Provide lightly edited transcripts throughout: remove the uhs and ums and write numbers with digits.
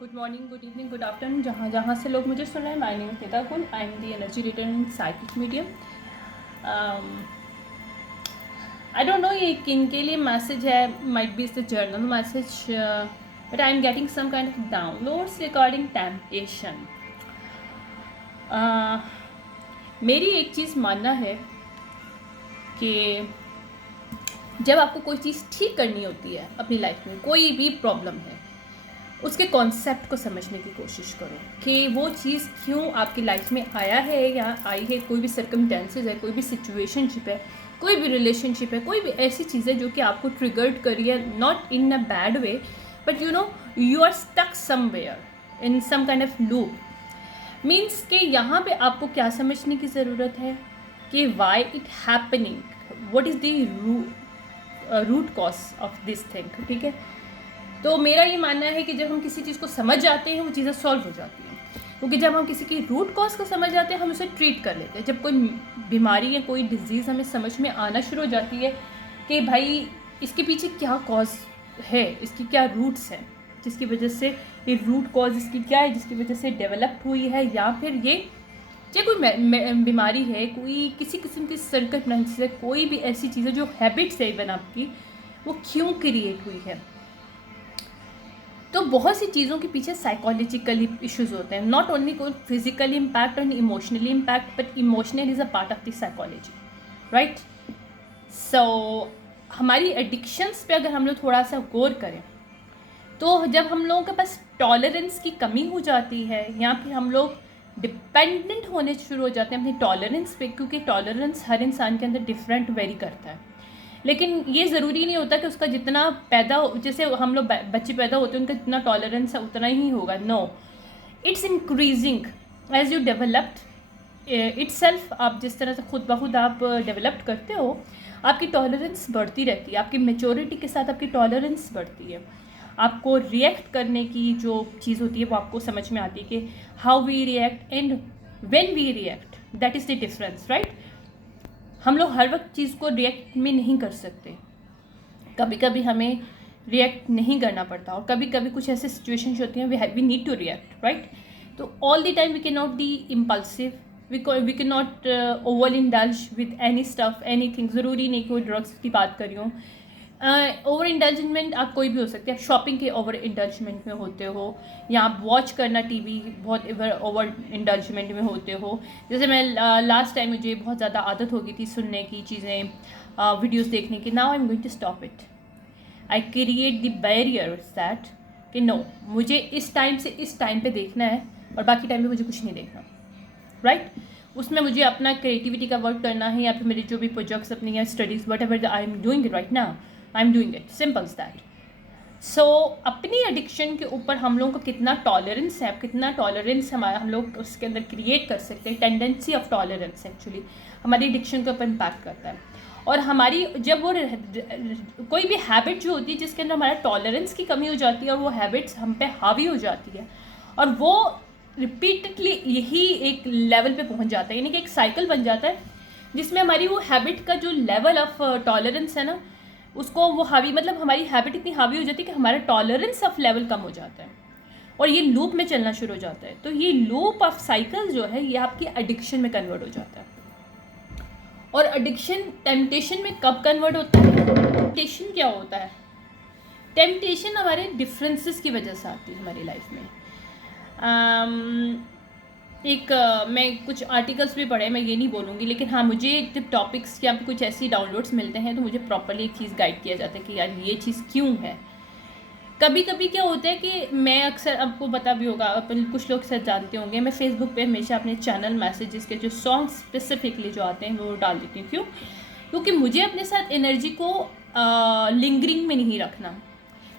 Good morning, good evening, good afternoon, जहाँ जहाँ से लोग मुझे सुन रहे हैं। My name is Nita Kul. I am the energy return in psychic medium. I don't know ये किन के लिए मैसेज है, might be is the general message, but I am getting some kind of downloads regarding temptation. मेरी एक चीज़ मानना है कि जब आपको कोई चीज़ ठीक करनी होती है अपनी लाइफ में, कोई भी प्रॉब्लम है, उसके कॉन्सेप्ट को समझने की कोशिश करो कि वो चीज़ क्यों आपकी लाइफ में आया है या आई है। कोई भी सर्कमस्टेंसेस है, कोई भी सिचुएशनशिप है, कोई भी रिलेशनशिप है, कोई भी ऐसी चीज़ है जो कि आपको ट्रिगर्ड करी है, not in a bad way, but you are stuck somewhere in some kind of loop. Means कि यहाँ पे आपको क्या समझने की ज़रूरत है कि why it happening, what is the root cause of this thing. ठीक है, तो मेरा ये मानना है कि जब हम किसी चीज़ को समझ जाते हैं वो चीज़ें सॉल्व हो जाती हैं, क्योंकि जब हम किसी की रूट कॉज को समझ जाते हैं हम उसे ट्रीट कर लेते हैं। जब कोई बीमारी या कोई डिजीज़ हमें समझ में आना शुरू हो जाती है कि भाई इसके पीछे क्या कॉज है, इसकी क्या रूट्स हैं, जिसकी वजह से ये रूट कॉज इसकी क्या है, जिसकी वजह से डेवलप हुई है, या फिर ये चाहे कोई बीमारी है, कोई किसी किस्म की सर्कमस्टेंसेस है, कोई भी ऐसी चीज़ है जो हैबिट्स है इवन आपकी, वो क्यों क्रिएट हुई है। तो बहुत सी चीज़ों के पीछे साइकोलॉजिकली इश्यूज होते हैं, नॉट ओनली कोई फिजिकली इम्पैक्ट और emotionally impact, but emotional is a part of the psychology, right. So हमारी एडिक्शंस पे अगर हम लोग थोड़ा सा गौर करें तो जब हम लोगों के पास टॉलरेंस की कमी हो जाती है या फिर हम लोग डिपेंडेंट होने शुरू हो जाते हैं अपनी टॉलरेंस पे, क्योंकि टॉलरेंस हर इंसान के अंदर डिफरेंट वेरी करता है, लेकिन ये ज़रूरी नहीं होता कि उसका जितना जैसे हम लोग बच्चे पैदा होते हैं उनका जितना टॉलरेंस है उतना ही होगा। No, it's increasing as you developed itself. आप जिस तरह से खुद ब खुद आप डेवलप्ड करते हो, आपकी टॉलरेंस बढ़ती रहती है, आपकी मेच्योरिटी के साथ आपकी टॉलरेंस बढ़ती है। आपको रिएक्ट करने की जो चीज़ होती है वो आपको समझ में आती है कि how we react and when we react, that is the difference, right. हम लोग हर वक्त चीज़ को रिएक्ट में नहीं कर सकते, कभी कभी हमें रिएक्ट नहीं करना पड़ता, और कभी कभी कुछ ऐसे सिचुएशंस होती हैं we need to react, right. तो all the time we can not be impulsive, we can not overindulge with any stuff anything. ज़रूरी नहीं कोई ड्रग्स की बात कर रही हूँ। ओवर इंडल्जमेंट आप कोई भी हो सकते हैं, शॉपिंग के ओवर इंडल्जमेंट में होते हो, या आप वॉच करना टीवी बहुत ओवर इंडल्जमेंट में होते हो। जैसे मैं लास्ट टाइम मुझे बहुत ज़्यादा आदत हो गई थी सुनने की चीज़ें, वीडियोस देखने की। Now I am going to stop it. I create the barrier that कि नो, मुझे इस टाइम से इस टाइम पे देखना है और बाकी टाइम पे मुझे कुछ नहीं देखना, राइट। उसमें मुझे अपना क्रिएटिविटी का वर्क करना है, या फिर मेरे जो भी प्रोजेक्ट्स अपनी या studies whatever I am doing it right now, I am doing it, simple as that. So अपनी एडिक्शन के ऊपर हम लोगों का कितना टॉलरेंस है, कितना टॉलरेंस हमारा हम लोग उसके अंदर क्रिएट कर सकते हैं, टेंडेंसी ऑफ टॉलरेंस एक्चुअली हमारी एडिक्शन के ऊपर इम्पैक्ट करता है। और हमारी जब वो कोई भी हैबिट जो होती है जिसके अंदर हमारा टॉलरेंस की कमी हो जाती है और वो हैबिट्स हम पे हावी हो जाती है, और वो रिपीटेडली यही एक लेवल पे पहुंच जाता है, यानी कि एक साइकिल बन जाता है जिसमें हमारी वो हैबिट का जो लेवल ऑफ टॉलरेंस है ना, उसको वो हावी, मतलब हमारी हैबिट इतनी हावी हो जाती है कि हमारा टॉलरेंस ऑफ लेवल कम हो जाता है और ये लूप में चलना शुरू हो जाता है। तो ये लूप ऑफ साइकिल जो है ये आपकी एडिक्शन में कन्वर्ट हो जाता है। और एडिक्शन टेम्पटेशन में कब कन्वर्ट होता है? टेम्पटेशन क्या होता है? टेम्पटेशन हमारे डिफरेंसेस की वजह से आती है हमारी लाइफ में। मैं कुछ आर्टिकल्स भी पढ़े, मैं ये नहीं बोलूँगी, लेकिन हाँ, मुझे जब टॉपिक्स या कुछ ऐसी डाउनलोड्स मिलते हैं तो मुझे प्रॉपर्ली एक चीज़ गाइड किया जाता है कि यार ये चीज़ क्यों है। कभी कभी क्या होता है कि मैं अक्सर, आपको पता भी होगा, अपन कुछ लोग शायद जानते होंगे, मैं फेसबुक पे हमेशा अपने चैनल मैसेजेस के जो सॉन्ग स्पेसिफिकली जो आते हैं वो डाल देती हूँ। क्यों? क्योंकि मुझे अपने साथ एनर्जी को लिंगरिंग में नहीं रखना,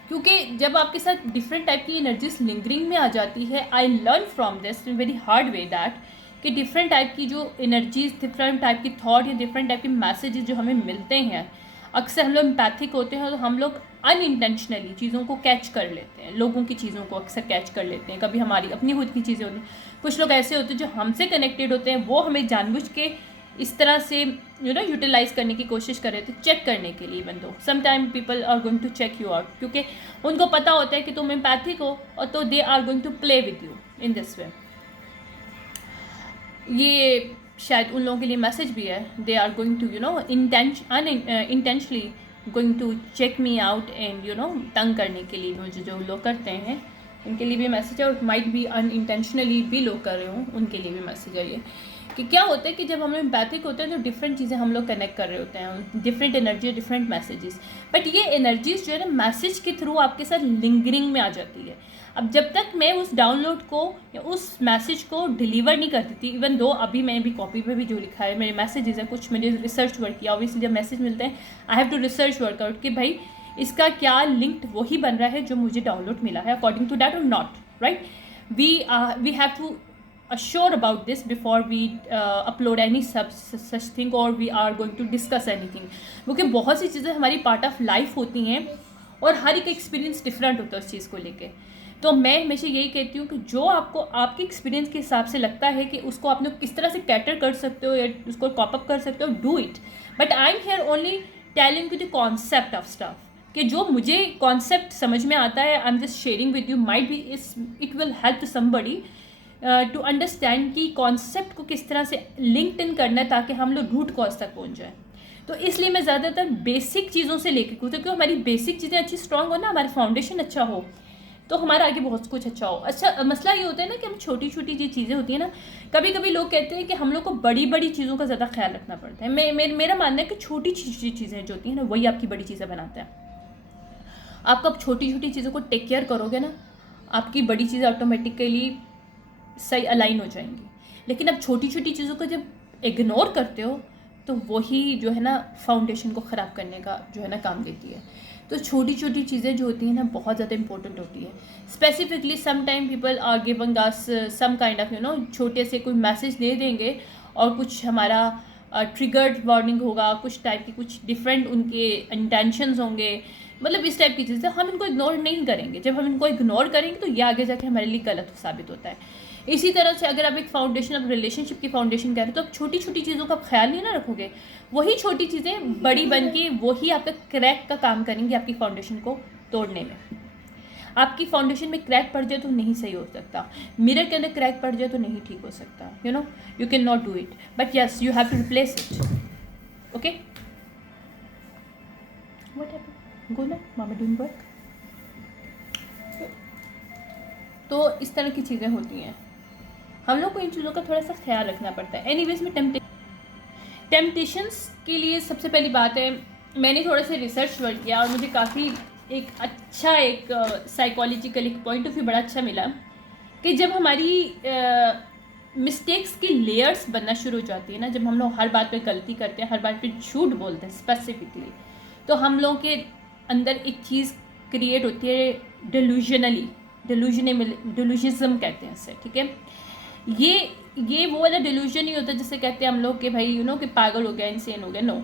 क्योंकि जब आपके साथ डिफरेंट टाइप की एनर्जीज लिंगरिंग में आ जाती है, I learn from this in very hard way that कि डिफरेंट टाइप की जो एनर्जीज, डिफरेंट टाइप की थॉट या डिफरेंट टाइप के मैसेजेस जो हमें मिलते हैं, अक्सर हम लोग एम्पैथिक होते हैं तो हम लोग अनइंटेंशनली चीज़ों को कैच कर लेते हैं, लोगों की चीज़ों को अक्सर कैच कर लेते हैं। कभी हमारी अपनी खुद की चीज़ें होती हैं, कुछ लोग ऐसे होते हैं जो हमसे कनेक्टेड होते हैं, वो हमें जानबूझ के इस तरह से यूटिलाइज करने की कोशिश कर रहे थे, चेक करने के लिए। Even though some time people are going to check you out, क्योंकि उनको पता होता है कि तुम एम्पैथिक हो, और तो they are going to play with you in this way. ये शायद उन लोगों के लिए मैसेज भी है, they are going to intentionally going to check me out and तंग करने के लिए मुझे जो लोग करते हैं, उनके लिए भी मैसेज है। और माइट भी अनइंटेंशनली भी लोग कर रहे हों, उनके लिए भी मैसेज है ये कि क्या होता है कि जब हम लोग एम्पैथिक होते हैं तो डिफरेंट चीज़ें हम लोग कनेक्ट कर रहे होते हैं, different energy, different messages, but ये एनर्जीज जो है ना मैसेज के थ्रू आपके साथ लिंगरिंग में आ जाती है। अब जब तक मैं उस डाउनलोड को या उस मैसेज को डिलीवर नहीं करती थी, इवन दो अभी मैंने भी कॉपी पे भी जो लिखा है मेरे मैसेजेस हैं, कुछ मैंने रिसर्च वर्क किया, ऑब्वियसली जब मैसेज मिलते हैं I have to research work out कि भाई इसका क्या लिंक्ड वही बन रहा है जो मुझे डाउनलोड मिला है अकॉर्डिंग टू डैट और not, right. We have to assure about this before we upload any such thing or we are going to discuss anything, क्योंकि बहुत सी चीज़ें हमारी पार्ट ऑफ लाइफ होती हैं और हर एक एक्सपीरियंस डिफरेंट होता है उस चीज़ को लेके। तो मैं हमेशा यही कहती हूँ कि जो आपको आपके एक्सपीरियंस के हिसाब से लगता है कि उसको आप लोग किस तरह से कैटर कर सकते हो या उसको कॉप अप कर सकते हो, do it, but I am here only telling you the concept of stuff, कि जो मुझे कॉन्सेप्ट समझ में आता है I am just sharing with you, might be it will help to somebody to understand कि कॉन्सेप्ट को किस तरह से लिंक्ड इन करना है ताकि हम लोग रूट कॉज तक पहुंच जाए। तो इसलिए मैं ज़्यादातर बेसिक चीज़ों से लेकर क्योंकि हमारी बेसिक चीज़ें अच्छी स्ट्रांग हो ना, हमारा फाउंडेशन अच्छा हो, तो हमारा आगे बहुत कुछ अच्छा हो। अच्छा मसला ये होता है ना कि हम छोटी छोटी जो चीज़ें होती हैं ना, कभी कभी लोग कहते हैं कि हम लोग को बड़ी बड़ी चीज़ों का ज़्यादा ख्याल रखना पड़ता है। मेरा मानना है कि छोटी छोटी चीज़ें जो होती हैं ना वही आपकी बड़ी चीज़ें बनाते हैं। आप कब छोटी छोटी चीज़ों को टेक केयर करोगे ना, आपकी बड़ी चीज़ें ऑटोमेटिकली सही अलाइन हो जाएंगी। लेकिन अब छोटी छोटी चीज़ों को जब इग्नोर करते हो तो वही जो है ना फाउंडेशन को ख़राब करने का जो है ना काम देती है। तो छोटी छोटी चीज़ें जो होती हैं ना बहुत ज़्यादा इंपॉर्टेंट होती है। Specifically some time people are giving us some kind of छोटे से कोई मैसेज दे देंगे और कुछ हमारा ट्रिगर्ड वार्निंग होगा, कुछ टाइप की कुछ डिफरेंट उनके इंटेंशंस होंगे, मतलब इस टाइप की चीज़ें हम इनको इग्नोर नहीं करेंगे। जब हम इनको इग्नोर करेंगे तो ये आगे जाके हमारे लिए गलत साबित होता है। इसी तरह से अगर आप एक फाउंडेशन अब रिलेशनशिप की फाउंडेशन कह रहे हो तो आप छोटी छोटी चीज़ों का ख्याल नहीं ना रखोगे, वही छोटी चीज़ें बड़ी बन के वही आपका क्रैक का काम करेंगी आपकी फाउंडेशन को तोड़ने में। आपकी फाउंडेशन में क्रैक पड़ जाए तो नहीं सही हो सकता, मिरर के अंदर क्रैक पड़ जाए तो नहीं ठीक हो सकता, you can not do it, but yes you have to replace it. Okay, what happened, go ना मामा डूइंग वर्क। तो इस तरह की चीज़ें होती हैं, हम लोग को इन चीज़ों का थोड़ा सा ख्याल रखना पड़ता है। एनीवेज में टेम्पटेशंस के लिए सबसे पहली बात है, मैंने थोड़ा सा रिसर्च वर्क किया और मुझे काफ़ी एक अच्छा एक साइकोलॉजिकल एक पॉइंट ऑफ व्यू बड़ा अच्छा मिला कि जब हमारी मिस्टेक्स की लेयर्स बनना शुरू हो जाती है ना, जब हम लोग हर बात पे गलती करते हैं, हर बात पे झूठ बोलते हैं स्पेसिफिकली, तो हम लोग के अंदर एक चीज़ क्रिएट होती है डिल्यूजनिज्म कहते हैं इससे, ठीक है। ये वो वाला डिल्यूजन ही होता है जिसे कहते हैं हम लोग कि भाई कि पागल हो गया, इंसेन हो गया। नो,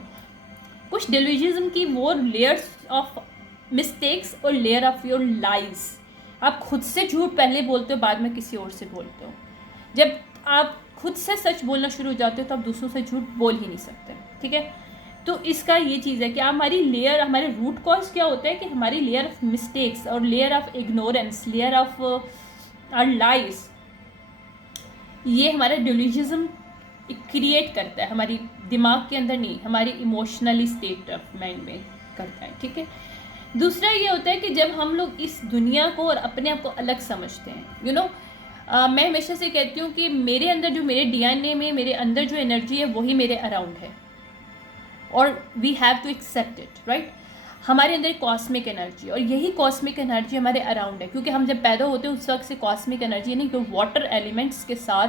कुछ डिल्यूजनिज्म की वो लेयर्स ऑफ मिस्टेक्स और लेयर ऑफ योर लाइज। आप खुद से झूठ पहले बोलते हो, बाद में किसी और से बोलते हो। जब आप खुद से सच बोलना शुरू हो जाते हो तो आप दूसरों से झूठ बोल ही नहीं सकते, ठीक है। तो इसका ये चीज़ है कि हमारी लेयर, हमारे रूट कॉज क्या होता है कि हमारी लेयर ऑफ मिस्टेक्स और layer of ignorance, layer of our lies, ये हमारा डिल्यूजनिज्म क्रिएट करता है हमारी दिमाग के अंदर, नहीं हमारी इमोशनली स्टेट ऑफ माइंड में करता है, ठीक है। दूसरा ये होता है कि जब हम लोग इस दुनिया को और अपने आप को अलग समझते हैं, मैं हमेशा से कहती हूँ कि मेरे अंदर जो मेरे डीएनए में मेरे अंदर जो एनर्जी है वही मेरे अराउंड है और we have to accept it, right. हमारे अंदर एक कॉस्मिक एनर्जी और यही कॉस्मिक एनर्जी हमारे अराउंड है, क्योंकि हम जब पैदा होते हैं उस वक्त से कॉस्मिक एनर्जी यानी कि वाटर एलिमेंट्स के साथ,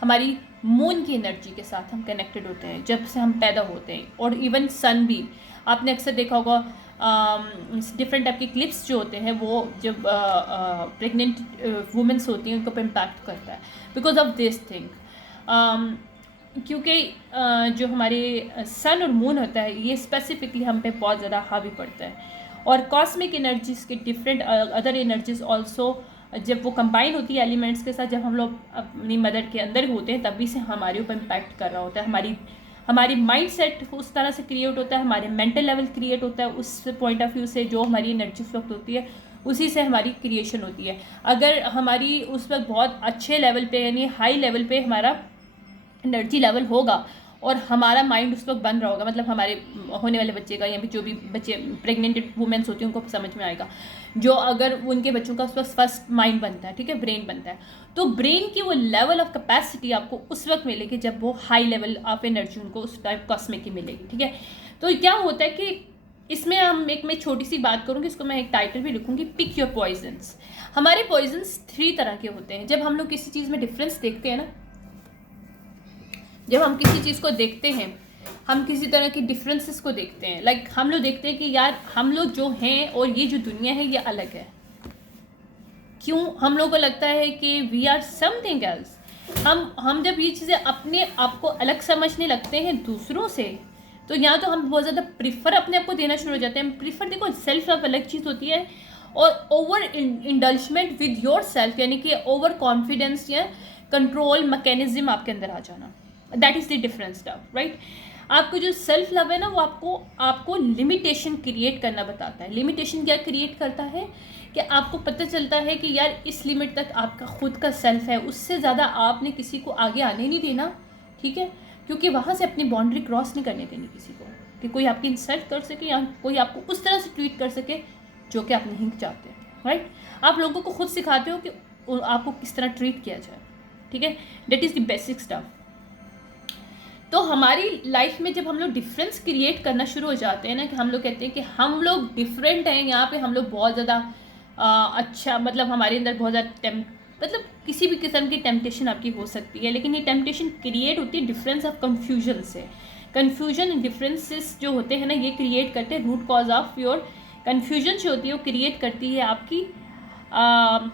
हमारी मून की एनर्जी के साथ हम कनेक्टेड होते हैं जब से हम पैदा होते हैं। और इवन सन भी, आपने अक्सर देखा होगा डिफरेंट टाइप के क्लिप्स जो होते हैं वो जब प्रेग्नेंट वुमेंस होती हैं उनको पर इम्पैक्ट करता है बिकॉज ऑफ दिस थिंग, क्योंकि जो हमारे सन और मून होता है ये स्पेसिफिकली हम पे बहुत ज़्यादा हावी पड़ता है। और कॉस्मिक एनर्जीज़ के डिफरेंट अदर एनर्जीज ऑल्सो जब वो कंबाइन होती है एलिमेंट्स के साथ, जब हम लोग अपनी मदर के अंदर होते हैं तभी से हमारे ऊपर इम्पैक्ट कर रहा होता है, हमारी माइंड सेट उस तरह से क्रिएट होता है, हमारे मेंटल लेवल क्रिएट होता है, उस पॉइंट ऑफ व्यू से जो हमारी एनर्जी उस वक्त होती है उसी से हमारी क्रिएशन होती है। अगर हमारी उस वक्त बहुत अच्छे लेवल पे यानी हाई लेवल पे हमारा एनर्जी लेवल होगा और हमारा माइंड उस वक्त बन रहा होगा, मतलब हमारे होने वाले बच्चे का या जो भी बच्चे प्रेग्नेंट वुमेन्स होती हैं उनको समझ में आएगा, जो अगर उनके बच्चों का उस वक्त फर्स्ट माइंड बनता है, ठीक है, ब्रेन बनता है, तो ब्रेन की वो लेवल ऑफ कैपेसिटी आपको उस वक्त मिलेगी जब वो हाई लेवल ऑफ एनर्जी उनको उस टाइप कॉस्मिक की मिलेगी, ठीक है। तो क्या होता है कि इसमें मैं छोटी सी बात करूँगी, इसको मैं एक टाइटल भी लिखूँगी, पिक योर पॉइजन्स। हमारे पॉइजन्स 3 तरह के होते हैं। जब हम लोग किसी चीज़ में डिफरेंस देखते हैं ना, जब हम किसी चीज़ को देखते हैं, हम किसी तरह की डिफरेंसेस को देखते हैं, लाइक हम लोग देखते हैं कि यार हम लोग जो हैं और ये जो दुनिया है ये अलग है। क्यों हम लोगों को लगता है कि वी आर समथिंग एल्स। हम जब ये चीज़ें अपने आप को अलग समझने लगते हैं दूसरों से, तो यहाँ तो हम बहुत ज़्यादा प्रीफर अपने आप को देना शुरू हो जाते हैं। प्रीफर देखो, सेल्फ लव अलग चीज़ होती है और ओवर इंडल्जमेंट विद योर सेल्फ यानी कि ओवर कॉन्फिडेंस या कंट्रोल मैकेनिज्म आपके अंदर आ जाना, that is the difference stuff, right. आपको जो सेल्फ लव है ना वो आपको लिमिटेशन क्रिएट करना बताता है। लिमिटेशन क्या क्रिएट करता है कि आपको पता चलता है कि यार इस लिमिट तक आपका खुद का सेल्फ है, उससे ज़्यादा आपने किसी को आगे आने नहीं देना, ठीक है, क्योंकि वहाँ से अपनी बाउंड्री क्रॉस नहीं करने देनी किसी को, कि कोई आपकी इंसल्ट कर सके या कोई आपको उस तरह से ट्रीट कर सके जो कि आप नहीं चाहते, राइट। आप लोगों को खुद सिखाते हो कि आपको किस तरह ट्रीट किया जाए, ठीक है, that is the basic stuff. तो हमारी लाइफ में जब हम लोग डिफरेंस क्रिएट करना शुरू हो जाते हैं ना, कि हम लोग कहते हैं कि हम लोग डिफरेंट हैं, यहाँ पे हम लोग बहुत ज़्यादा अच्छा, मतलब हमारे अंदर बहुत ज़्यादा मतलब किसी भी किस्म की टेम्पटेशन आपकी हो सकती है, लेकिन ये टेम्पटेशन क्रिएट होती है डिफरेंस ऑफ कन्फ्यूजन से। कन्फ्यूजन एंड डिफरेंसेस जो होते हैं ना, ये क्रिएट करते हैं root cause of your confusion जो होती है वो क्रिएट करती है आपकी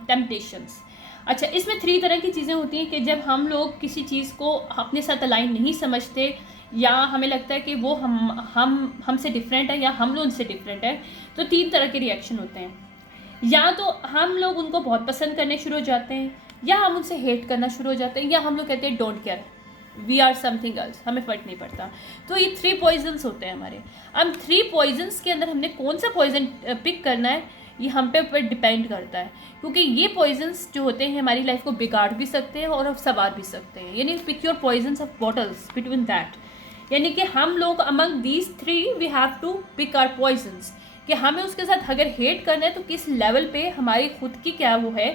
टेम्पटेशंस। अच्छा, इसमें 3 तरह की चीज़ें होती हैं कि जब हम लोग किसी चीज़ को अपने साथ अलाइन नहीं समझते या हमें लगता है कि वो हमसे डिफरेंट है या हम लोग उनसे डिफरेंट है, तो 3 तरह के रिएक्शन होते हैं। या तो हम लोग उनको बहुत पसंद करने शुरू हो जाते हैं, या हम उनसे हेट करना शुरू हो जाते हैं, या हम लोग कहते हैं don't care, we are something else, हमें फ़र्क नहीं पड़ता। तो ये 3 पॉइजन्स होते हैं हमारे। अब 3 पॉइजन्स के अंदर हमने कौन सा पॉइजन पिक करना है ये हम पे ऊपर डिपेंड करता है, क्योंकि ये पॉइजन्स जो होते हैं हमारी लाइफ को बिगाड़ भी सकते हैं और संवार भी सकते हैं। यानी pick your poisons of bottles between that, यानी कि हम लोग among these 3 we have to pick our poisons, कि हमें उसके साथ अगर हेट करना है तो किस लेवल पे हमारी खुद की क्या वो है,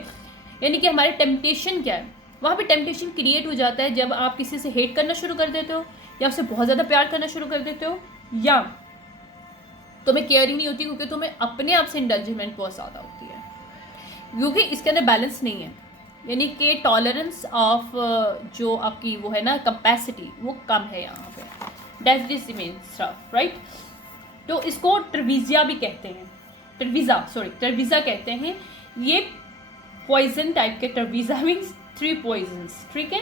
यानी कि हमारे टेम्पटेशन क्या है। वहाँ पे टेम्पटेशन क्रिएट हो जाता है जब आप किसी से हेट करना शुरू कर देते हो, या उससे बहुत ज़्यादा प्यार करना शुरू कर देते हो, या तुम्हें केयरिंग नहीं होती क्योंकि तुम्हें अपने आप से इंडल्जमेंट बहुत ज़्यादा होती है, क्योंकि इसके अंदर बैलेंस नहीं है, यानी कि टॉलरेंस ऑफ जो आपकी वो है ना कैपेसिटी वो कम है यहाँ पे। That is the main stuff, right. तो इसको ट्रवीज़ा भी कहते हैं, ट्रवीज़ा कहते हैं। ये पॉइजन टाइप के, ट्रवीज़ा मीन्स 3 पॉइजन्स, ठीक है।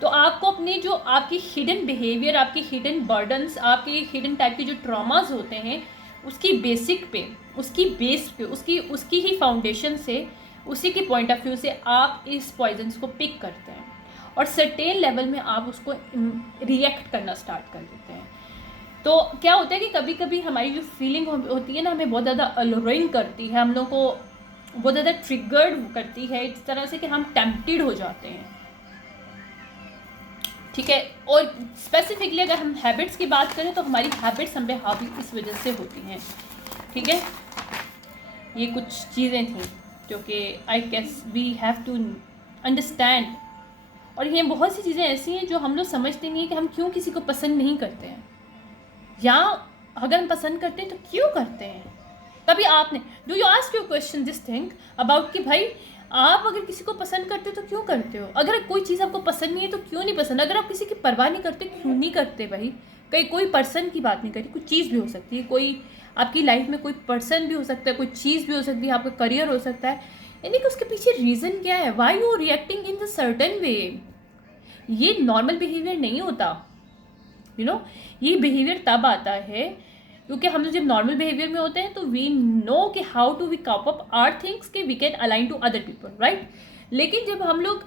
तो आपको अपने जो आपकी हिडन बिहेवियर, आपकी हिडन बर्डन्स, आपके हिडन टाइप के जो ट्रॉमास होते हैं उसकी बेसिक पे, उसकी बेस पे, उसकी ही फाउंडेशन से, उसी की पॉइंट ऑफ व्यू से आप इस पॉइजन्स को पिक करते हैं और सर्टेन लेवल में आप उसको रिएक्ट करना स्टार्ट कर देते हैं। तो क्या होता है कि कभी कभी हमारी जो फीलिंग होती है ना, हमें बहुत ज़्यादा अलोरिंग करती है, हम लोग को बहुत ज़्यादा ट्रिगर्ड करती है इस तरह से कि हम टेम्प्टेड हो जाते हैं, ठीक है। और स्पेसिफिकली अगर हम हैबिट्स की बात करें तो हमारी हैबिट्स हम पे हावी इस वजह से होती हैं, ठीक है। ये कुछ चीज़ें थी जो कि I guess we have to understand. और ये बहुत सी चीज़ें ऐसी हैं जो हम लोग समझते नहीं हैं कि हम क्यों किसी को पसंद नहीं करते हैं, या अगर हम पसंद करते हैं तो क्यों करते हैं। कभी आपने do you ask your question this thing about कि भाई आप अगर किसी को पसंद करते हो तो क्यों करते हो, अगर कोई चीज़ आपको पसंद नहीं है तो क्यों नहीं पसंद, अगर आप किसी की परवाह नहीं करते क्यों नहीं करते भाई। कहीं कोई पर्सन की बात नहीं करी, कोई चीज़ भी हो सकती है, कोई आपकी लाइफ में कोई पर्सन भी हो सकता है, कोई चीज़ भी हो सकती है, आपका करियर हो सकता है, यानी कि उसके पीछे रीज़न क्या है, why you reacting in the certain way. ये नॉर्मल बिहेवियर नहीं होता, यू नो। ये बिहेवियर तब आता है क्योंकि हम लोग जब नॉर्मल बिहेवियर में होते हैं तो वी नो कि how to we cope up our things कि we can align to other people, right. लेकिन जब हम लोग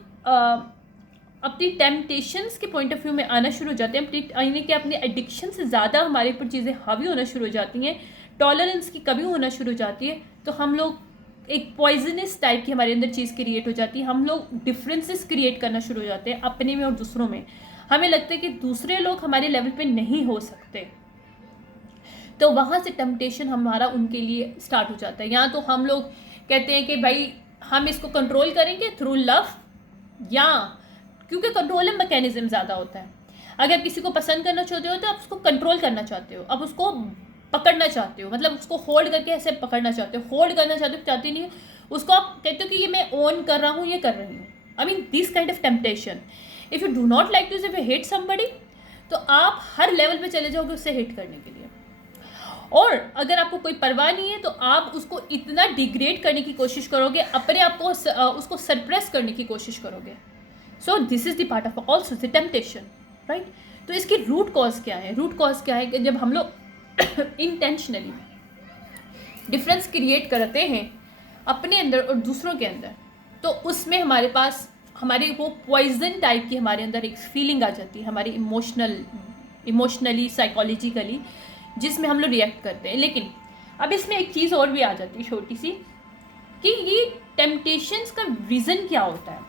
अपनी टेम्पटेशंस के पॉइंट ऑफ व्यू में आना शुरू हो जाते हैं, यानी कि अपनी एडिक्शन से ज़्यादा हमारे ऊपर चीज़ें हावी होना शुरू हो जाती हैं, टॉलरेंस की कमी होना शुरू हो जाती है, तो हम लोग एक पॉइजनस टाइप की हमारे अंदर चीज़ क्रिएट हो जाती है। हम लोग डिफरेंसेस क्रिएट करना शुरू हो जाते हैं अपने में और दूसरों में। हमें लगता है कि दूसरे लोग हमारे लेवल पे नहीं हो सकते, तो वहाँ से टेम्पटेशन हमारा उनके लिए स्टार्ट हो जाता है। या तो हम लोग कहते हैं कि भाई हम इसको कंट्रोल करेंगे थ्रू लव, या क्योंकि कंट्रोलिंग मैकेनिज्म ज़्यादा होता है। अगर किसी को पसंद करना चाहते हो तो आप उसको कंट्रोल करना चाहते हो, अब उसको पकड़ना चाहते हो, मतलब उसको होल्ड करके ऐसे पकड़ना चाहते हो। होल्ड करना चाहते नहीं हो उसको, आप कहते हो कि ये मैं ऑन कर रहा हूँ, ये कर रही हूँ। I mean this kind of temptation. If you do not like to, if you hate somebody, तो आप हर लेवल पे चले जाओगे उससे हेट करने के लिए। और अगर आपको कोई परवाह नहीं है तो आप उसको इतना डिग्रेड करने की कोशिश करोगे, अपने आप को उसको सरप्रेस करने की कोशिश करोगे। So this is the part of also the temptation, right. तो इसकी रूट कॉज क्या है? रूट कॉज क्या है कि जब हम लोग इंटेंशनली डिफरेंस क्रिएट करते हैं अपने अंदर और दूसरों के अंदर, तो उसमें हमारे पास हमारे वो पॉइजन टाइप की हमारे अंदर एक फीलिंग आ जाती है, हमारी इमोशनली साइकोलॉजिकली, जिसमें हम लोग रिएक्ट करते हैं। लेकिन अब इसमें एक चीज़ और भी आ जाती है छोटी सी, कि ये टेम्पटेशंस का रीज़न क्या होता है।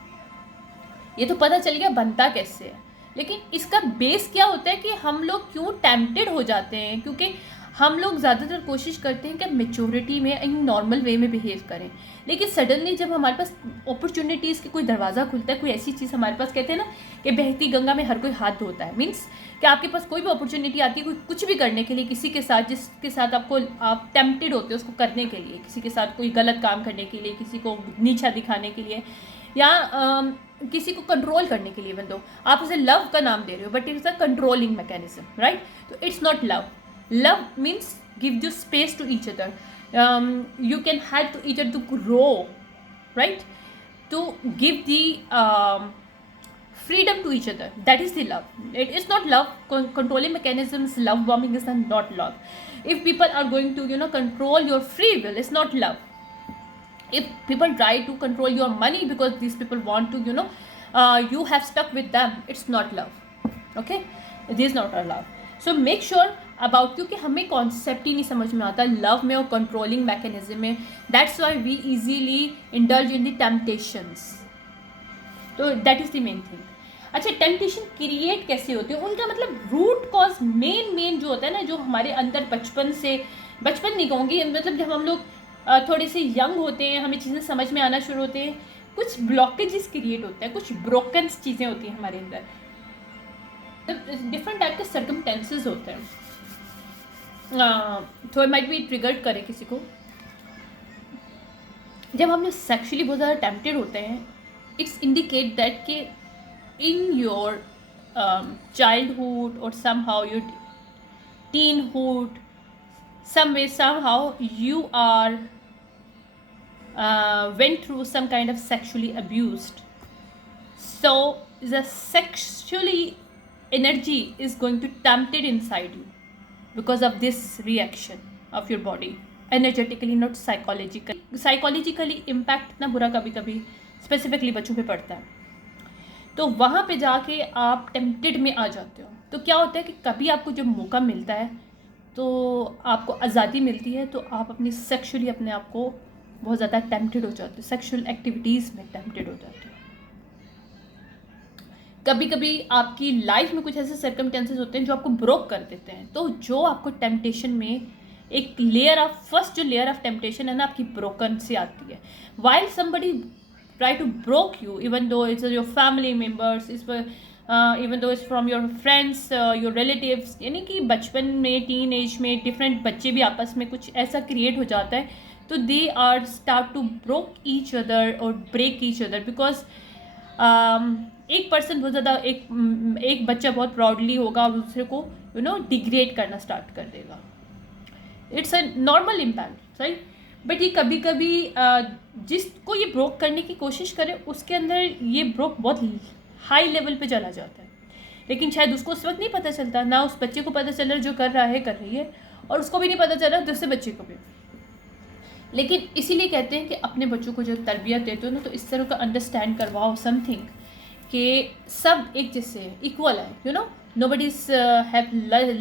ये तो पता चल गया बनता कैसे है, लेकिन इसका बेस क्या होता है कि हम लोग क्यों टेम्पटेड हो जाते हैं। क्योंकि हम लोग ज़्यादातर कोशिश करते हैं कि मेच्योरिटी में इन नॉर्मल वे में बिहेव करें, लेकिन सडनली जब हमारे पास अपॉर्चुनिटीज़ के कोई दरवाज़ा खुलता है, कोई ऐसी चीज़ हमारे पास, कहते हैं ना कि बहती गंगा में हर कोई हाथ धोता है, मीन्स कि आपके पास कोई भी अपॉर्चुनिटी आती है, कोई कुछ भी करने के लिए, किसी के साथ जिसके साथ आप टेम्पटेड होते हो उसको करने के लिए, किसी के साथ कोई गलत काम करने के लिए, किसी को नीचा दिखाने के लिए, या किसी को कंट्रोल करने के लिए। बंदो आप उसे लव का नाम दे रहे हो, but it is a controlling mechanism, right. तो it's not love. Love means give the space to each other. You can help each other to grow, right? To give the freedom to each other. That is the love. It is not love. Controlling mechanisms, love bombing is not love. If people are going to control your free will, it's not love. If people try to control your money because these people want to you have stuck with them, it's not love. Okay, it is not a love. So make sure about, क्योंकि हमें concept ही नहीं समझ में आता love में और controlling mechanism में, that's why we easily indulge in the temptations. तो that is the main thing. अच्छा, टेम्पटेशन क्रिएट कैसे होते हैं, उनका मतलब रूट कॉज मेन जो होता है ना, जो हमारे अंदर बचपन नहीं कहूँगी, मतलब जब हम लोग थोड़े से यंग होते हैं, हमें चीज़ें समझ में आना शुरू होते हैं, कुछ ब्लॉकेजेस क्रिएट होते हैं, कुछ ब्रोकन चीज़ें होती हैं हमारे अंदर, डिफरेंट टाइप के सर्कमटेंसेस होते हैं, तो माइट भी ट्रिगर्ड करे किसी को. जब हम लोग सेक्शुअली बहुत ज़्यादा टेम्पटेड होते हैं, इट्स इंडिकेट दैट कि इन योर चाइल्डहुड और somehow your teenhood, somehow you are went through some kind of sexually abused. So the sexually energy is going to tempt it inside you because of this reaction of your body, energetically not psychologically. Psychologically impact इतना बुरा कभी कभी specifically बच्चों पे पड़ता है, तो वहाँ पे जाके आप टेम्प्टेड में आ जाते हो. तो क्या होता है कि कभी आपको जब मौका मिलता है, तो आपको आज़ादी मिलती है, तो आप अपनी सेक्शुअली अपने आप को बहुत ज़्यादा टेम्प्टेड हो जाते हो, सेक्शुअल एक्टिविटीज़ में टेम्प्टेड हो जाते हो. कभी कभी आपकी लाइफ में कुछ ऐसे सर्कमस्टेंसेस होते हैं जो आपको ब्रोक कर देते हैं, तो जो आपको टेम्पटेशन में एक फर्स्ट जो लेयर ऑफ टेम्पटेशन है ना, आपकी ब्रोकन से आती है. While somebody try to broke you, even though it's your family members, even though it's from your friends, your relatives, यानी कि बचपन में, टीन एज में डिफरेंट बच्चे भी आपस में कुछ ऐसा क्रिएट हो जाता है, तो they are start to broke each other और ब्रेक ईच अदर, बिकॉज एक पर्सन बहुत ज़्यादा, एक बच्चा बहुत प्राउडली होगा और दूसरे को डिग्रेड करना स्टार्ट कर देगा. It's a normal impact, right. But ये कभी कभी जिसको ये ब्रोक करने की कोशिश करे, उसके अंदर ये ब्रोक बहुत हाई लेवल पे चला जाता है, लेकिन शायद उसको उस वक्त नहीं पता चलता, ना उस बच्चे को पता चल रहा जो कर रही है, और उसको भी नहीं पता चल रहा दूसरे बच्चे को भी. लेकिन इसीलिए कहते हैं कि अपने बच्चों को जब तरबियत देते हो ना, तो इस तरह का अंडरस्टैंड करवाओ समथिंग कि सब एक जैसे इक्वल है, you know, nobody have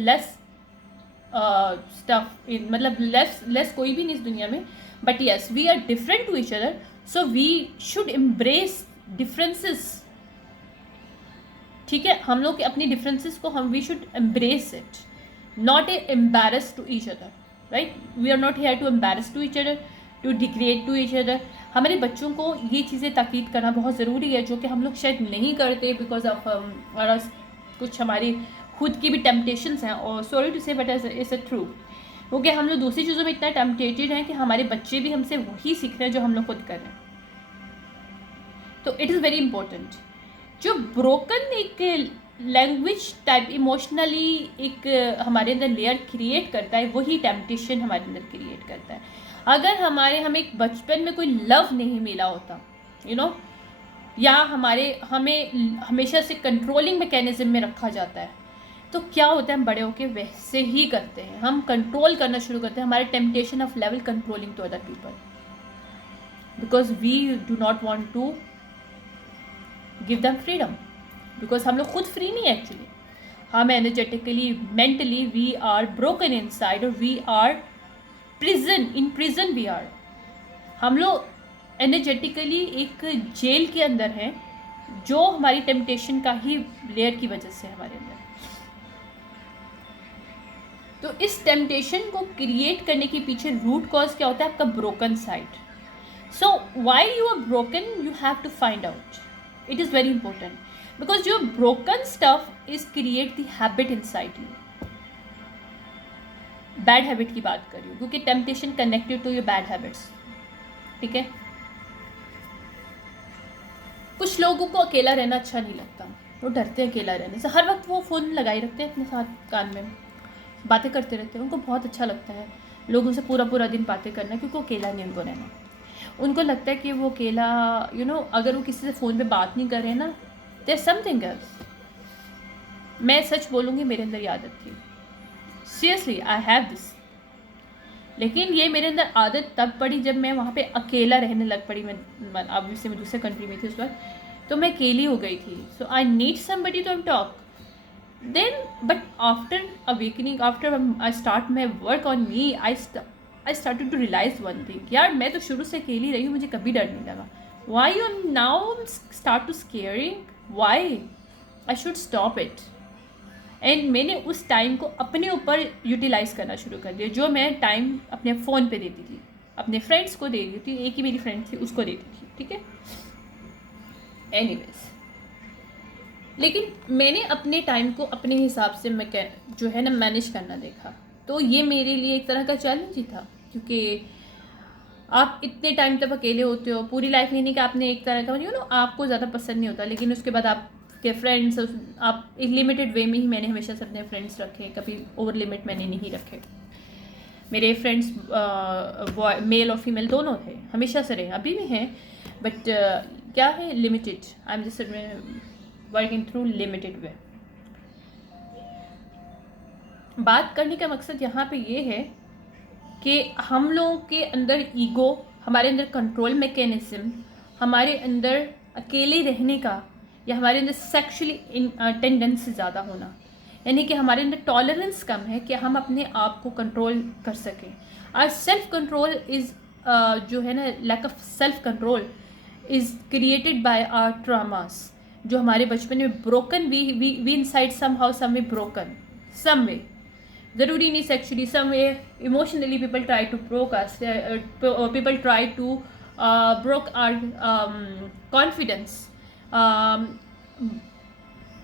less stuff in, मतलब लेस कोई भी नहीं इस दुनिया में, but yes we are different to each other, so we should embrace differences. ठीक है, हम लोग अपनी डिफरेंसेस को we should embrace it, not embarrass to each other, right? We are not here to embarrass to each other, to degrade to each other. हमारे बच्चों को ये चीज़ें ताकीद करना बहुत ज़रूरी है, जो कि हम लोग शायद नहीं करते बिकॉज ऑफ कुछ हमारी खुद की भी टेम्पटेशंस हैं, और सॉरी टू से बट इट्स अ ट्रू, क्योंकि हम लोग दूसरी चीज़ों में इतना टेम्पटेटेड हैं कि हमारे बच्चे भी हमसे वही सीख रहे हैं जो हम लोग खुद कर रहे हैं। तो इट इज़ वेरी इंपॉर्टेंट। जो ब्रोकन एक लैंग्वेज टाइप इमोशनली एक हमारे अंदर लेयर क्रिएट करता है, वही टेम्पटेशन हमारे अंदर क्रिएट करता है। अगर हमें एक बचपन में कोई लव नहीं मिला होता, यू नो, या हमें हमेशा से कंट्रोलिंग मैकेनिज्म में रखा जाता है, तो क्या होता है, हम बड़े होके वैसे ही करते हैं, हम कंट्रोल करना शुरू करते हैं। हमारे temptation of level controlling to other people, because we do not want to give them freedom, because हम लोग खुद फ्री नहीं है एक्चुअली। हम energetically, mentally we are broken inside, और we are in prison we are. हम लोग energetically एक जेल के अंदर हैं, जो हमारी टेम्पटेशन का ही लेयर की वजह से हमारे अंदर। तो इस टेम्पटेशन को क्रिएट करने के पीछे रूट कॉज क्या होता है? आपका broken side. So why you are broken, you have to find out, it is very important, because your broken stuff is create the habit inside you. Bad habit की बात कर रही हूँ, क्योंकि temptation connected to your bad habits. ठीक है, कुछ लोगों को अकेला रहना अच्छा नहीं लगता, वो डरते हैं अकेला रहने से। हर वक्त वो फ़ोन लगाए रखते हैं अपने साथ, कान में बातें करते रहते हैं। उनको बहुत अच्छा लगता है लोगों से पूरा पूरा दिन बातें करना, क्योंकि अकेला नहीं उनको रहना। उनको लगता है कि वो अकेला, यू नो, अगर वो किसी से फ़ोन पे बात नहीं कर रहे ना, देयर समथिंग एल्स। मैं सच बोलूँगी, मेरे अंदर ये आदत थी, सीरियसली आई हैव दिस। लेकिन ये मेरे अंदर आदत तब पड़ी जब मैं वहाँ पे अकेला रहने लग पड़ी। मैं ऑब्वियसली मैं दूसरे कंट्री में थी उस वक्त, तो मैं अकेली हो गई थी। So I need somebody to talk then, but after awakening, after I start my work on me, I started to realize one thing, यार मैं तो शुरू से अकेली रही हूँ, मुझे कभी डर नहीं लगा। Why you now start to scaring, why? I should stop it. And मैंने उस टाइम को अपने ऊपर यूटिलाइज़ करना शुरू कर दिया। जो मैं टाइम अपने फ़ोन पे देती थी, अपने फ्रेंड्स को दे देती थी, एक ही मेरी फ्रेंड थी, उसको देती थी। ठीक है, एनीवेज, लेकिन मैंने अपने टाइम को अपने हिसाब से मैं जो है ना मैनेज करना देखा। तो ये मेरे लिए एक तरह का चैलेंज ही था, क्योंकि आप इतने टाइम तक अकेले होते हो, पूरी लाइफ नहीं कि आपने एक तरह का, यू नो, आपको ज़्यादा पसंद नहीं होता, लेकिन उसके बाद आपके फ्रेंड्स, आप एक लिमिटेड वे में ही, मैंने हमेशा से अपने फ्रेंड्स रखे, कभी ओवर लिमिट मैंने नहीं रखे। मेरे फ्रेंड्स मेल और फीमेल दोनों थे, हमेशा से रहे, अभी भी हैं, बट क्या है, limited. I am just working through limited way. बात करने का मकसद यहाँ पे ये है कि हम लोगों के अंदर ईगो, हमारे अंदर कंट्रोल मैकेनिज्म, हमारे अंदर अकेले रहने का, या हमारे अंदर सेक्सुअली टेंडेंसी ज़्यादा होना, यानी कि हमारे अंदर टॉलरेंस कम है कि हम अपने आप को कंट्रोल कर सकें। और सेल्फ कंट्रोल इज़ जो है ना, lack of self control is created by our traumas, जो हमारे बचपन में broken, we inside somehow some way broken, some way, ज़रूरी नहीं sexually, some way emotionally people try to broke us, people try to broke our confidence,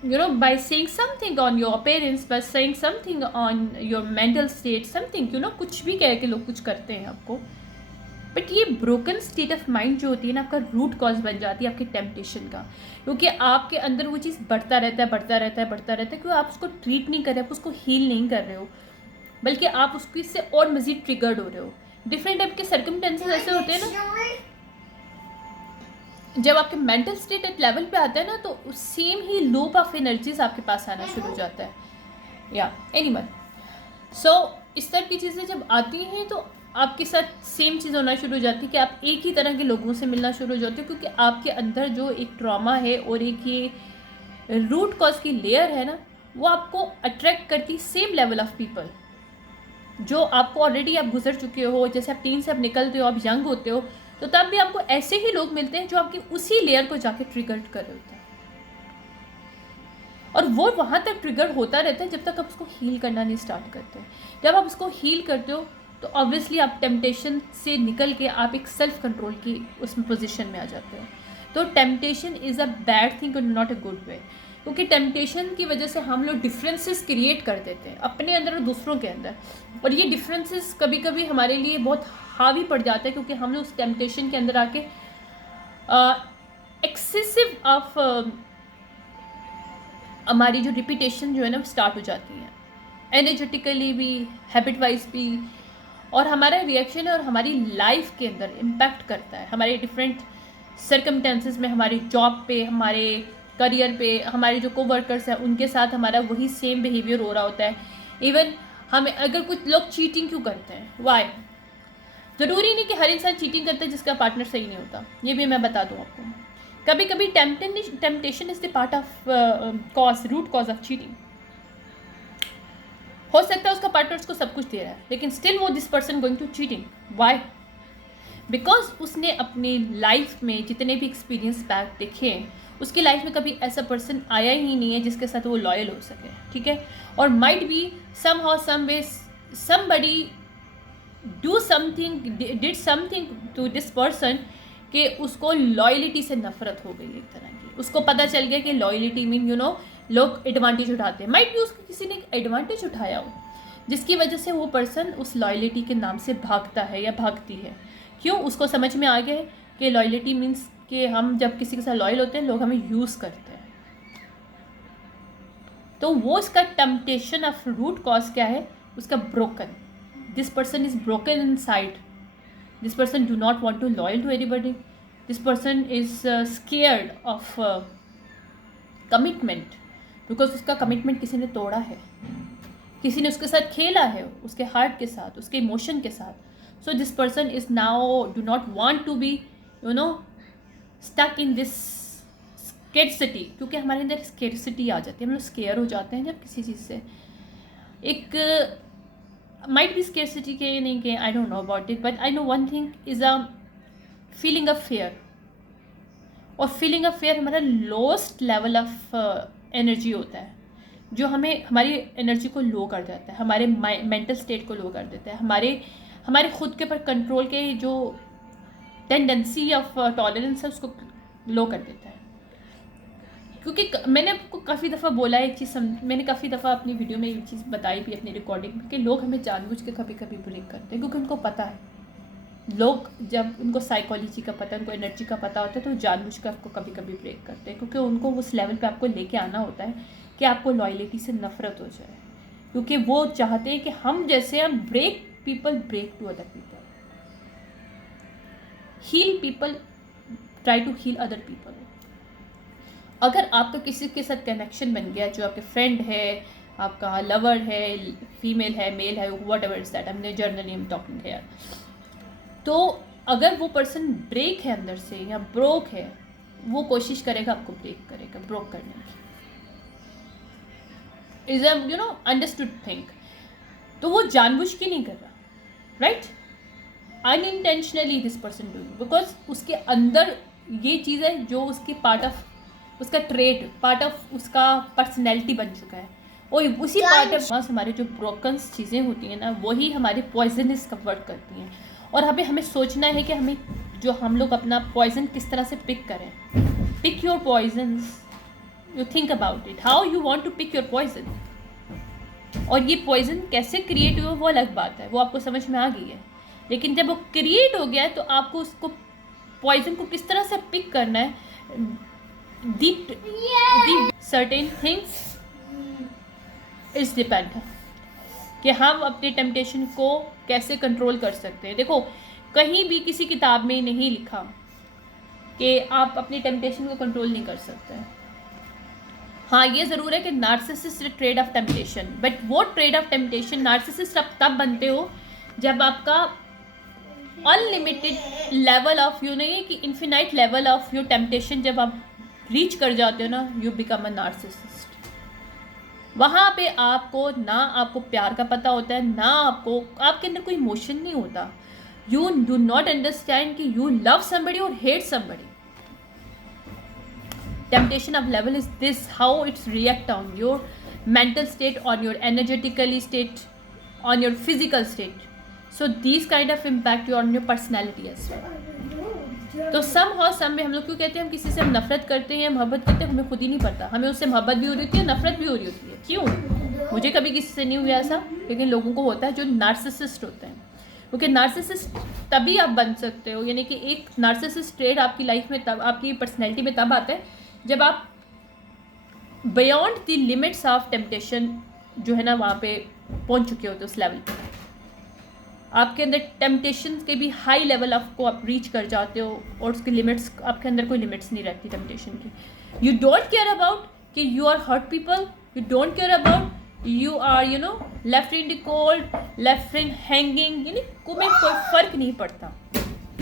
you know, by saying something on your appearance, by saying something on your mental state, something, you know, कुछ भी कह के लोग कुछ करते हैं आपको। But ये ब्रोकन स्टेट ऑफ माइंड जो होती है ना, आपका रूट कॉज बन जाती है आपके टेम्पटेशन का, क्योंकि आपके अंदर वो चीज़ बढ़ता रहता है, बढ़ता रहता है, बढ़ता रहता है, क्योंकि आप उसको ट्रीट नहीं कर रहे, आप उसको हील नहीं कर रहे हो, बल्कि आप उसको इससे और मज़ीद ट्रिगर्ड हो रहे हो। डिफरेंट टाइप के सर्कमस्टेंसेस ऐसे होते हैं ना, जब आपके मेंटल स्टेट एक लेवल पे आता है ना, तो same he loop of energies आपके पास आना शुरू हो जाता है। या एनीवन, सो इस तरह की चीज़ें जब आती हैं, तो आपके साथ सेम चीज़ होना शुरू हो जाती है कि आप एक ही तरह के लोगों से मिलना शुरू हो जाते हो, क्योंकि आपके अंदर जो एक ट्रॉमा है और एक ये रूट कॉज की लेयर है ना, वो आपको अट्रैक्ट करती सेम लेवल ऑफ पीपल जो आपको ऑलरेडी आप गुजर चुके हो। जैसे आप टीन से आप निकलते हो, आप यंग होते हो, तो तब भी आपको ऐसे ही लोग मिलते हैं जो आपकी उसी लेयर को जाके ट्रिगर कर रहे होते हैं, और वो वहाँ तक ट्रिगर होता रहता है जब तक आप उसको हील करना नहीं स्टार्ट करते। जब आप उसको हील करते हो तो ऑब्वियसली आप टेम्पटेशन से निकल के आप एक सेल्फ कंट्रोल की उसमें पोजीशन में आ जाते हो। तो temptation is a bad thing और नॉट अ गुड वे, क्योंकि टेम्पटेशन की वजह से हम लोग डिफरेंसेस क्रिएट कर देते हैं अपने अंदर और दूसरों के अंदर, और ये डिफरेंसेस कभी कभी हमारे लिए बहुत हावी पड़ जाता है, क्योंकि हम लोग उस टेम्पटेशन के अंदर आके एक्सेसिव ऑफ हमारी जो रिपीटेशन जो है ना स्टार्ट हो जाती है, एनर्जेटिकली भी, हैबिट वाइज भी, और हमारा रिएक्शन है और हमारी लाइफ के अंदर इम्पैक्ट करता है। हमारे डिफरेंट सर्कमस्टेंसेस में, हमारी जॉब पे, हमारे करियर पे, हमारे जो कोवर्कर्स हैं उनके साथ हमारा वही सेम बिहेवियर हो रहा होता है। इवन हमें अगर कुछ लोग चीटिंग क्यों करते हैं, वाई? ज़रूरी नहीं कि हर इंसान चीटिंग करता है जिसका पार्टनर सही नहीं होता, ये भी मैं बता दूँ आपको। कभी कभी temptation is the part of cause, root cause of cheating. हो सकता है उसका पार्टनर उसको सब कुछ दे रहा है, लेकिन स्टिल वो this person going to cheating. वाई? बिकॉज उसने अपनी लाइफ में जितने भी एक्सपीरियंस बैक देखे, उसकी लाइफ में कभी ऐसा पर्सन आया ही नहीं है जिसके साथ वो लॉयल हो सके, ठीक है। और might be somehow some way somebody did something to this person कि उसको लॉयलिटी से नफरत हो गई एक तरह की। उसको पता चल गया कि लॉयलिटी मीन लोग एडवांटेज उठाते हैं। माइट भी उसको किसी ने एडवांटेज उठाया हो जिसकी वजह से वो पर्सन उस लॉयलिटी के नाम से भागता है या भागती है। क्यों? उसको समझ में आ गया है कि लॉयलिटी मीन्स कि हम जब किसी के साथ लॉयल होते हैं लोग हमें यूज़ करते हैं। तो वो इसका टेम्पटेशन ऑफ रूट कॉज क्या है? उसका broken, this person is broken inside, this person do not want to loyal to anybody, this person is scared of commitment, because उसका कमिटमेंट किसी ने तोड़ा है, किसी ने उसके साथ खेला है, उसके हार्ट के साथ, उसके इमोशन के साथ। So this person is now do not want to be stuck in this scarcity, क्योंकि हमारे अंदर स्केर्सिटी आ जाती है, हम लोग स्केयर हो जाते हैं जब किसी चीज़ से। एक माइट बी स्केर्सिटी के नहीं के, आई don't know about it, but I know one thing is a feeling of fair. और फीलिंग ऑफ फेयर हमारा लोएस्ट लेवल ऑफ एनर्जी होता है, जो हमें हमारी एनर्जी को लो कर देता है, हमारे मेंटल स्टेट को लो कर देता है, हमारे खुद के ऊपर कंट्रोल के जो टेंडेंसी ऑफ टॉलरेंस है उसको लो कर देता है। क्योंकि मैंने आपको काफ़ी दफ़ा बोला है एक चीज़, मैंने काफ़ी दफ़ा अपनी वीडियो में एक चीज़ बताई भी अपनी रिकॉर्डिंग में, कि लोग हमें जानबूझ के कभी कभी ब्रेक करते हैं, क्योंकि उनको पता है, लोग जब उनको साइकोलॉजी का पता है, उनको एनर्जी का पता होता है, तो जानबूझ कर आपको कभी कभी ब्रेक करते हैं, क्योंकि उनको उस लेवल पे आपको लेके आना होता है कि आपको लॉयलिटी से नफरत हो जाए, क्योंकि वो चाहते हैं कि हम जैसे हम break people, break to other people, heal people, try to heal other people. अगर आपका किसी के साथ कनेक्शन बन गया, जो आपके फ्रेंड है, आपका लवर है, फीमेल है, मेल है, वट एवर इज दैट, हमने जर्नली एम टॉकिंग है, तो अगर वो पर्सन ब्रेक है अंदर से या ब्रोक है, वो कोशिश करेगा आपको ब्रेक करेगा, ब्रोक करने की। Is a understood thing. तो वो जानबूझ के नहीं कर रहा, right? Unintentionally this person doing, because उसके अंदर ये चीज़ है जो उसकी पार्ट ऑफ उसका ट्रेड, पार्ट ऑफ उसका पर्सनैलिटी बन चुका है। और उसी पार्ट ऑफ हमारे जो ब्रोकन चीज़ें होती हैं ना, वही हमारे पॉइजनस कन्वर्ट करती हैं। और हमें सोचना है कि हमें जो हम लोग अपना पॉइजन किस तरह से पिक करें। Pick your poisons, you think about it, how you want to pick your poison. और ये पॉइजन कैसे क्रिएट हुआ वो अलग बात है, वो आपको समझ में आ गई है। लेकिन जब वो क्रिएट हो गया है तो आपको उसको पॉइजन को किस तरह से पिक करना है, सर्टेन थिंग्स इज डिपेंड कि हम अपने टेम्पटेशन को कैसे कंट्रोल कर सकते हैं। देखो, कहीं भी किसी किताब में नहीं लिखा कि आप अपनी टेम्पटेशन को कंट्रोल नहीं कर सकते। हाँ, ये ज़रूर है कि narcissist trade off temptation, but वो ट्रेड ऑफ टेम्पटेशन नार्सिसिस्ट आप तब बनते हो जब आपका अनलिमिटेड लेवल ऑफ यू नहीं कि infinite level of your temptation जब आप रीच कर जाते हो ना, यू बिकम अ नार्सिसिस्ट। वहाँ पे आपको ना आपको प्यार का पता होता है, ना आपको आपके अंदर कोई इमोशन नहीं होता। यू डू नॉट अंडरस्टैंड कि यू लव समबडी और hate somebody. Temptation of level is this, how it's react on your mental state, on your energetically state, on your physical state. So these kind of impact you on your personality as well. तो some में हम लोग क्यों कहते हैं हम किसी से हम नफरत करते हैं, मोहब्बत करते हैं, हमें खुद ही नहीं पता। हमें उससे मोहब्बत भी हो रही होती है, नफरत भी हो रही होती है। क्यों? मुझे कभी किसी से नहीं हुआ ऐसा, लेकिन लोगों को होता है जो नार्सिसिस्ट होते हैं। क्योंकि नार्सिसिस्ट तभी आप बन सकते हो, यानी कि एक नार्सिसिस्ट ट्रेड आपकी लाइफ में तब, आपकी पर्सनैलिटी में तब आता है जब आप beyond the limits of temptation जो है ना वहाँ पे पहुँच चुके होते उस लेवल पे। आपके अंदर टेम्पटेशन के भी हाई लेवल आपको आप रीच कर जाते हो और उसके लिमिट्स, आपके अंदर कोई लिमिट्स नहीं रहती टेम्पटेशन की। यू डोंट केयर अबाउट कि you are hurt people, you don't care about you are left in the cold, left in hanging, यानी कोई फर्क नहीं पड़ता।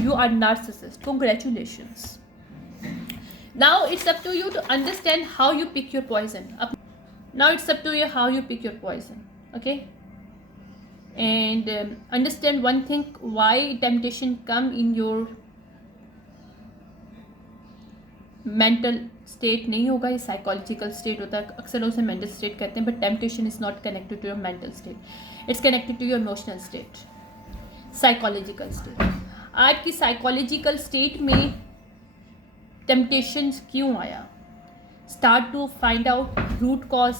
You are narcissist. Congratulations. Now it's up to you to understand how you pick your poison. Now it's up to you how you pick your poison. Okay? And understand one thing, why temptation come in your mental state नहीं होगा, ये psychological state होता है। अक्सर लोग उसे mental state कहते हैं, but temptation is not connected to your mental state. It's connected to your emotional state, psychological state. आज की psychological state में टेम्पटेशंस क्यों आया? Start to find out root cause,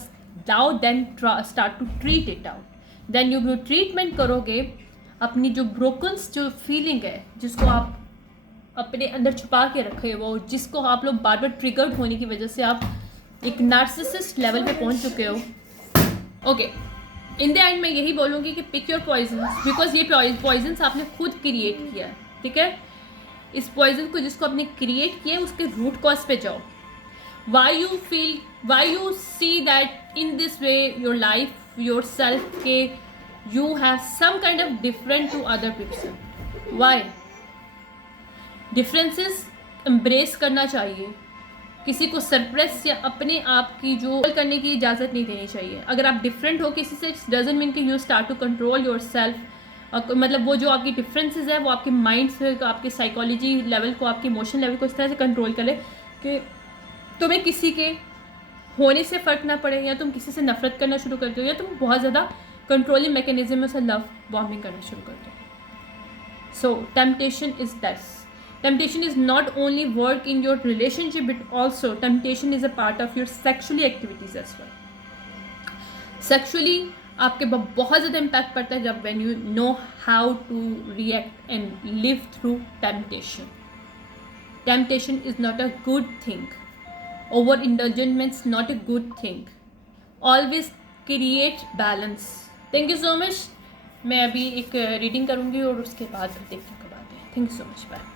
now then start to treat it out. Then you treatment करोगे अपनी जो ब्रोकन्स जो feeling है, जिसको आप अपने अंदर छुपा के रखे हो, जिसको आप लोग बार बार ट्रिगर्ड होने की वजह से आप एक नार्सिसिस्ट लेवल पे पहुंच चुके हो। ओके, इन द एंड मैं यही बोलूँगी कि पिक योर पॉइजन्स, बिकॉज ये पॉइजन्स आपने खुद क्रिएट किया। ठीक है? इस पॉइजन को जिसको आपने क्रिएट किया उसके रूट कॉज पे जाओ। Why you see that in this way your life yourself के you have some kind of different to other people. Why? Differences embrace करना चाहिए, किसी को सरप्रेस या अपने आप की जो करने की इजाज़त नहीं देनी चाहिए। अगर आप डिफरेंट हो किसी से, इट्स डजंट मीन कि you start to control yourself. मतलब वो जो आपकी डिफरेंसेस है वो आपके माइंड से, आपके साइकोलॉजी लेवल को, आपके इमोशन लेवल को इस तरह से कंट्रोल करे कि तुम्हें किसी के होने से फ़र्क ना पड़े, या तुम किसी से नफरत करना शुरू कर दो, या तुम बहुत ज़्यादा कंट्रोलिंग मैकेनिज्म में से लव बॉम्बिंग करना शुरू कर दो। So temptation is that's. Temptation is not only work in your relationship, but also temptation is a part of your sexually activities as well. Sexually आपके बहुत ज़्यादा इम्पैक्ट पड़ता है जब when you know how to react and live through temptation. Temptation is not a good thing, overindulgence not a good thing. Always create balance. Thank you so much. मैं अभी एक reading करूँगी और उसके बाद देखते हैं कब आते हैं। Thank you so much. Bye.